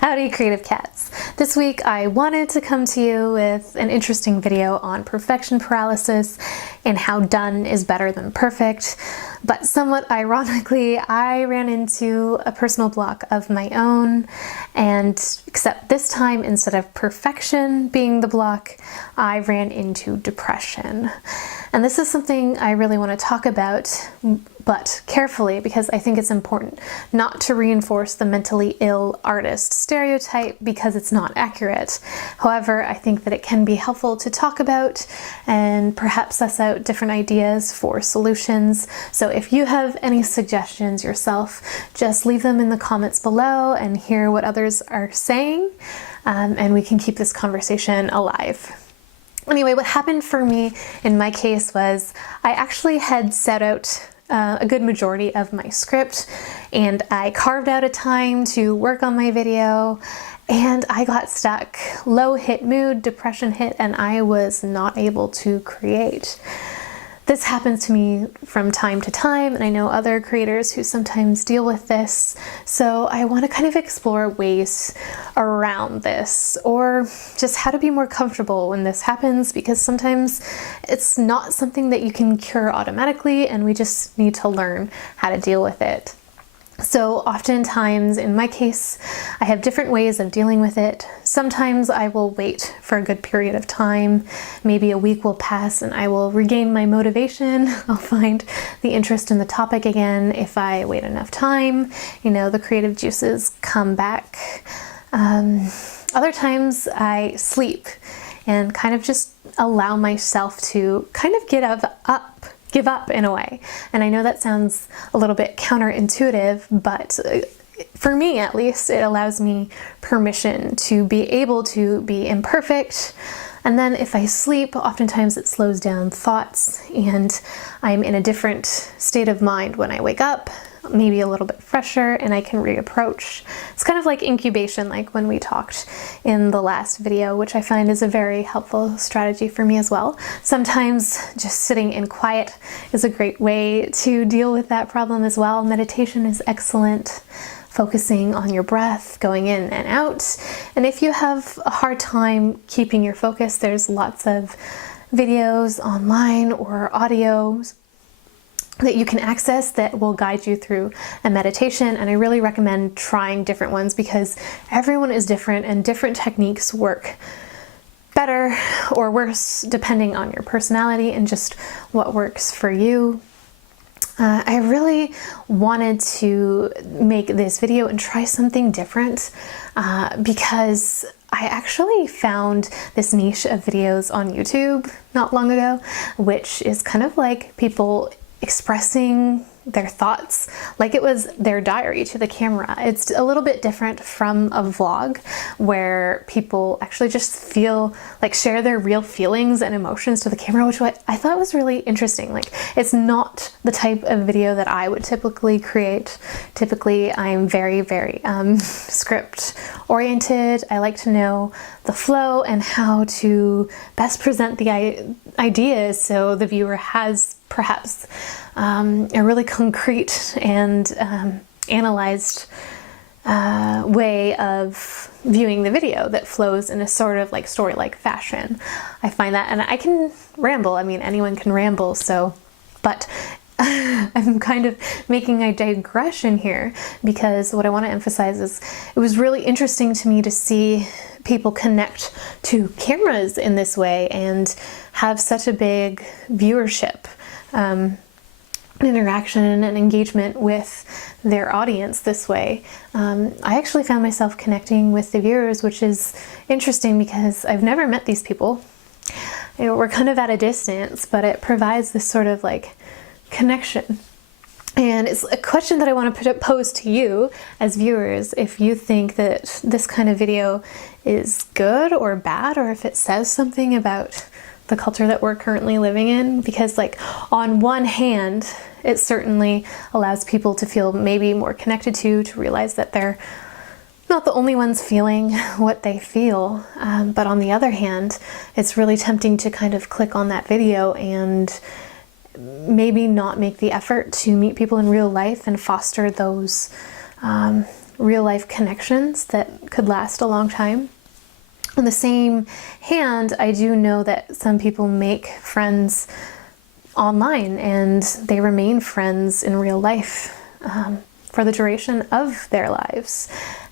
Howdy creative cats. This week I wanted to come to you with an interesting video on perfection paralysis and how done is better than perfect. But somewhat ironically, I ran into a personal block of my own, and except this time, instead of perfection being the block, I ran into depression. And this is something I really want to talk about, but carefully, because I think it's important not to reinforce the mentally ill artist stereotype because it's not accurate. However, I think that it can be helpful to talk about and perhaps suss out different ideas for solutions. So if you have any suggestions yourself, just leave them in the comments below and hear what others are saying, and we can keep this conversation alive. Anyway, what happened for me in my case was I actually had set out a good majority of my script, and I carved out a time to work on my video, and I got stuck. Low hit mood, depression hit, and I was not able to create. This happens to me from time to time, and I know other creators who sometimes deal with this, so I want to kind of explore ways around this, or just how to be more comfortable when this happens, because sometimes it's not something that you can cure automatically, and we just need to learn how to deal with it. So oftentimes, in my case, I have different ways of dealing with it. Sometimes I will wait for a good period of time. Maybe a week will pass and I will regain my motivation. I'll find the interest in the topic again if I wait enough time. You know, the creative juices come back. Other times I sleep and kind of just allow myself to kind of give up in a way. And I know that sounds a little bit counterintuitive, but for me at least, it allows me permission to be able to be imperfect. And then if I sleep, oftentimes it slows down thoughts and I'm in a different state of mind when I wake up, maybe a little bit fresher, and I can reapproach. It's kind of like incubation, like when we talked in the last video, which I find is a very helpful strategy for me as well. Sometimes just sitting in quiet is a great way to deal with that problem as well. Meditation is excellent. Focusing on your breath, going in and out. And if you have a hard time keeping your focus, there's lots of videos online or audios that you can access that will guide you through a meditation, and I really recommend trying different ones because everyone is different and different techniques work better or worse depending on your personality and just what works for you. I really wanted to make this video and try something different because I actually found this niche of videos on YouTube not long ago, which is kind of like people expressing their thoughts like it was their diary to the camera. It's a little bit different from a vlog where people actually just feel like share their real feelings and emotions to the camera, which I thought was really interesting. Like, it's not the type of video that I would typically create. Typically, I'm very script oriented. I like to know the flow and how to best present the ideas so the viewer has perhaps a really concrete and analyzed way of viewing the video that flows in a sort of like story-like fashion. I find that, and I can ramble. I mean, anyone can ramble, so, but I'm kind of making a digression here because what I want to emphasize is it was really interesting to me to see people connect to cameras in this way and have such a big viewership, interaction and engagement with their audience this way. I actually found myself connecting with the viewers, which is interesting because I've never met these people. You know, we're kind of at a distance, but it provides this sort of like connection. And it's a question that I want to pose to you as viewers, if you think that this kind of video is good or bad, or if it says something about the culture that we're currently living in. Because like, on one hand, it certainly allows people to feel maybe more connected to realize that they're not the only ones feeling what they feel. But on the other hand, it's really tempting to kind of click on that video and maybe not make the effort to meet people in real life and foster those real life connections that could last a long time. On the same hand, I do know that some people make friends online and they remain friends in real life for the duration of their lives,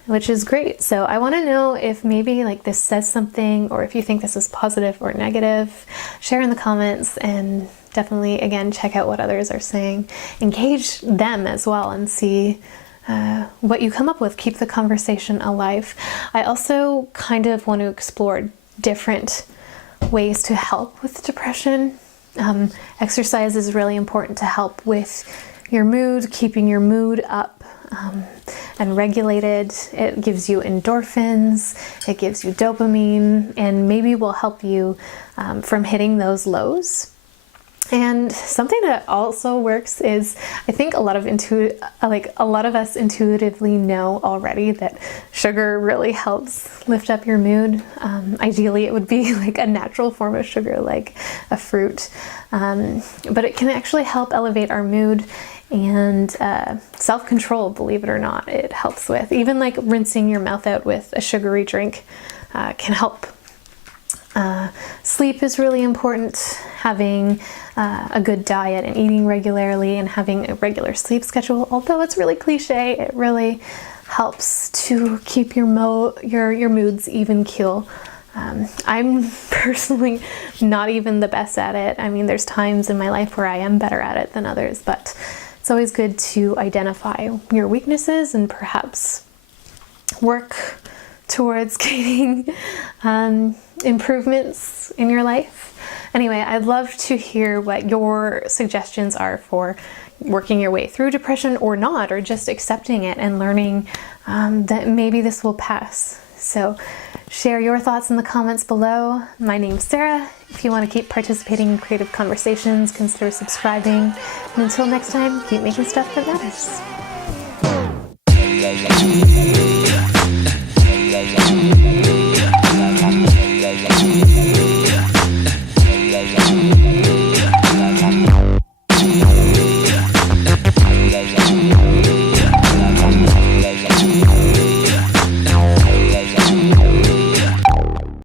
which is great. So I want to know if maybe like this says something, or if you think this is positive or negative. Share in the comments, and definitely, again, check out what others are saying. Engage them as well and see what you come up with. Keep the conversation alive. I also kind of want to explore different ways to help with depression. Exercise is really important to help with your mood, keeping your mood up and regulated. It gives you endorphins, it gives you dopamine, and maybe will help you from hitting those lows. And something that also works is, I think a lot of us intuitively know already that sugar really helps lift up your mood. Ideally, it would be like a natural form of sugar, like a fruit, but it can actually help elevate our mood. And self-control, believe it or not, it helps with. Even like rinsing your mouth out with a sugary drink can help. Sleep is really important. Having a good diet and eating regularly and having a regular sleep schedule, although it's really cliche, it really helps to keep your moods even keel. I'm personally not even the best at it. I mean, there's times in my life where I am better at it than others, but it's always good to identify your weaknesses and perhaps work towards gaining improvements in your life. Anyway, I'd love to hear what your suggestions are for working your way through depression, or not, or just accepting it and learning that maybe this will pass. So share your thoughts in the comments below. My name's Sarah. If you want to keep participating in creative conversations, consider subscribing. And until next time, keep making stuff that matters.